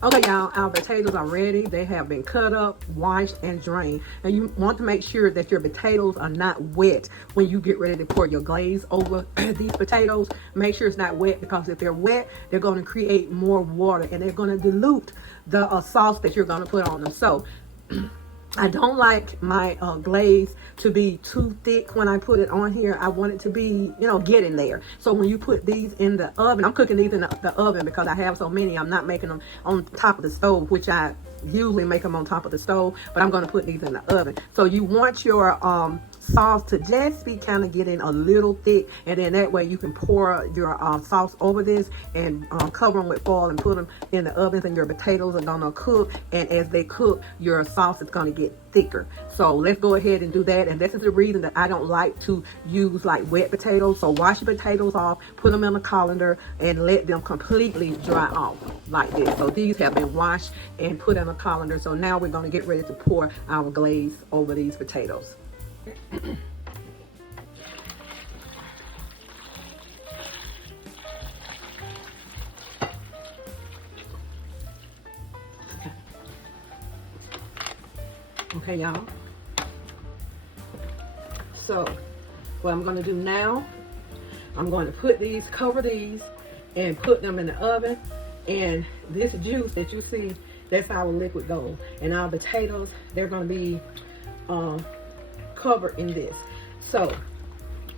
Okay, y'all, our potatoes are ready. They have been cut up, washed, and drained. And you want to make sure that your potatoes are not wet when you get ready to pour your glaze over these potatoes. Make sure it's not wet, because if they're wet, they're going to create more water and they're going to dilute the sauce that you're going to put on them. So I don't like my glaze to be too thick when I put it on here. I want it to be, getting there. So when you put these in the oven, I'm cooking these in the oven because I have so many. I'm not making them on top of the stove, which I usually make them on top of the stove, but I'm going to put these in the oven. So you want your sauce to just be kind of getting a little thick, and then that way you can pour your sauce over this and cover them with foil and put them in the ovens, and your potatoes are going to cook, and as they cook, your sauce is going to get thicker. So let's go ahead and do that. And this is the reason that I don't like to use like wet potatoes. So wash your potatoes off, put them in a colander, and let them completely dry off like this. So these have been washed and put in a colander. So now we're going to get ready to pour our glaze over these potatoes. Okay, y'all. So what I'm going to do now, I'm going to cover these and put them in the oven. And this juice that you see, that's our liquid gold. And our potatoes, they're going to be covered in this. So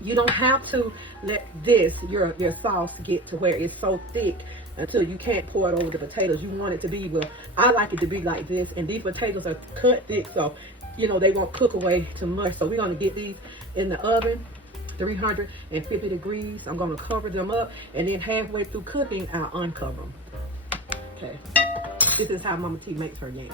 you don't have to let your sauce get to where it's so thick until you can't pour it over the potatoes. You want it to be, well, I like it to be like this, and these potatoes are cut thick, so they won't cook away too much. So we're going to get these in the oven, 350 degrees. I'm going to cover them up, and then halfway through cooking, I'll uncover them. Okay, this is how Mama T makes her yams.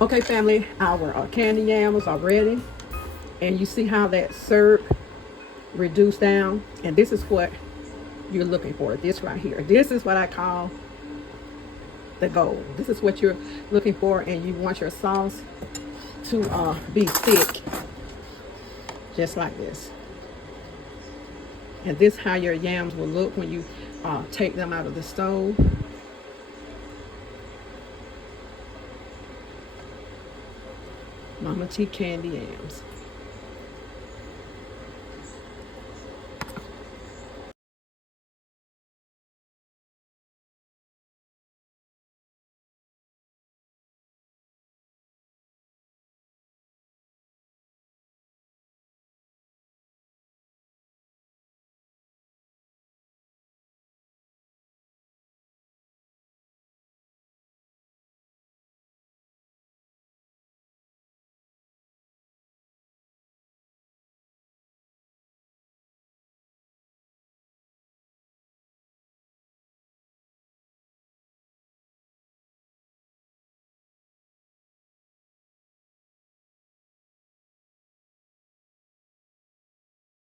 Okay, family, our candy yams are ready, and you see how that syrup reduced down, and this is what you're looking for. This right here, this is what I call the gold. This is what you're looking for, and you want your sauce to be thick, just like this. And this is how your yams will look when you take them out of the stove. Mama T candy yams.